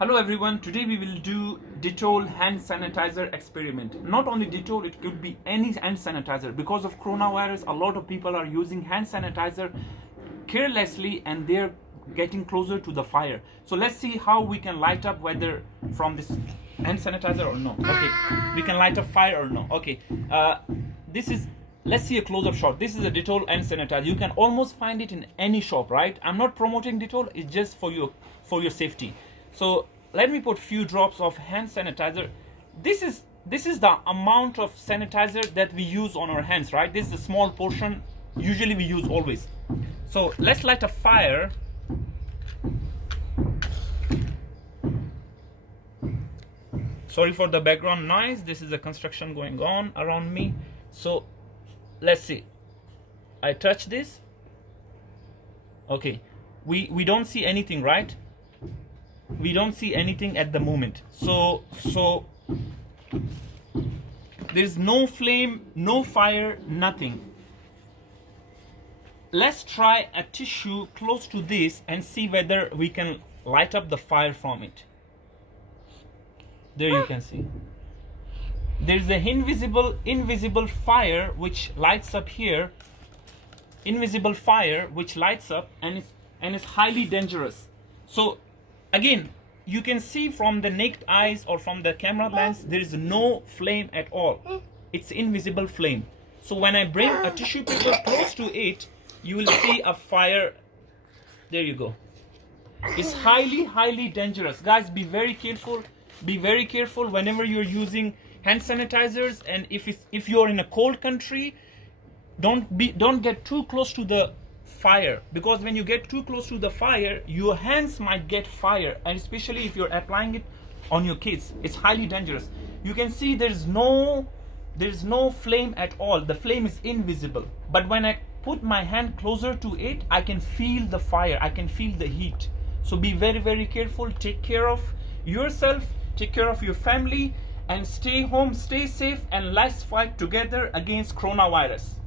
Hello everyone, today we will do Dettol hand sanitizer experiment. Not only Dettol, it could be any hand sanitizer. Because of coronavirus, a lot of people are using hand sanitizer carelessly and they're getting closer to the fire. So let's see how we can light up whether from this hand sanitizer or no. Okay, we can light up fire or no. Okay, let's see a close-up shot. This is a Dettol hand sanitizer. You can almost find it in any shop, right? I'm not promoting Dettol, it's just for your safety. So let me put few drops of hand sanitizer. This is the amount of sanitizer that we use on our hands, right? This is a small portion usually we use always. So let's light a fire. Sorry for the background noise, this is a construction going on around me. So let's see, I touch this. Okay, we don't see anything, right? We don't see anything at the moment. So there's no flame, no fire, nothing. Let's try a tissue close to this and see whether we can light up the fire from it. There you can see. There's an invisible fire which lights up here. Invisible fire which lights up and is highly dangerous. So again, you can see from the naked eyes or from the camera lens, there is no flame at all. It's invisible flame. So when I bring a tissue paper close to it, you will see a fire. There you go. It's highly dangerous. Guys, be very careful. Be very careful whenever you're using hand sanitizers, and if you're in a cold country, don't get too close to the fire, because when you get too close to the fire, your hands might get fire, and especially if you're applying it on your kids, it's highly dangerous. You can see there's no flame at all. The flame is invisible, but when I put my hand closer to it, I can feel the fire, I can feel the heat. So be very careful. Take care of yourself, take care of your family, and stay home, stay safe, and let's fight together against coronavirus.